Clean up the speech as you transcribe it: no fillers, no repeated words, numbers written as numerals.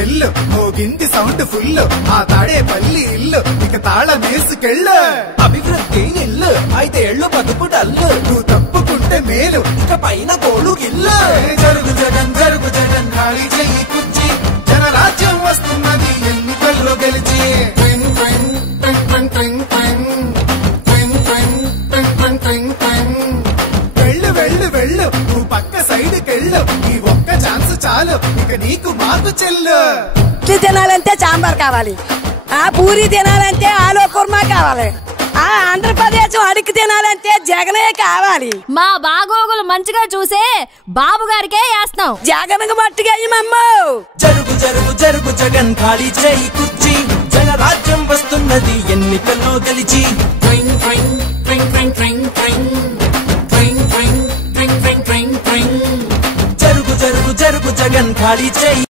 Bell మోగింది sound full ఆ తాడేపల్లి ఇల్లు ఇక తాళమేసుకెళ్ళు అభివృద్ధి ఇల్లు 5 ఏళ్ళు బతుకు డల్లు నువ్వు తప్పుకుంటే మేలు ఇక పైన గోడు గిల్లు జరుగు జగన్ ఖాళీ చెయ్యి కుర్చీ జనరాజ్యం వస్తున్నది ఎన్నికల్లో గెలిచి వెళ్ళు వెళ్ళు నువ్వు పక్క సైడ్కెళ్ళు ఈ ఒక్క ఛాన్స్ చాలు ఇక నీకు మాకు చెల్లు. ఇడ్లీ తినాలంటే సాంబార్ కావాలి, ఆ పూరి తినాలంటే ఆలు కుర్మా కావాలి, ఆ ఆంధ్రప్రదేశ్ అడిగి తినాలంటే జగనే కావాలి. మా బాగోగులు మంచిగా చూసే బాబు గారికే వేస్తాం. జగన్ మట్టిగా జరుగు జరుగు జరుగు జగన్ ఖాళీ చేయి కుర్చీ జనరాజ్యం వస్తున్నది ఎన్నికల్లో గెలిచి జరుగు జరుగు జరుగు జగన్ ఖాళీ చేయి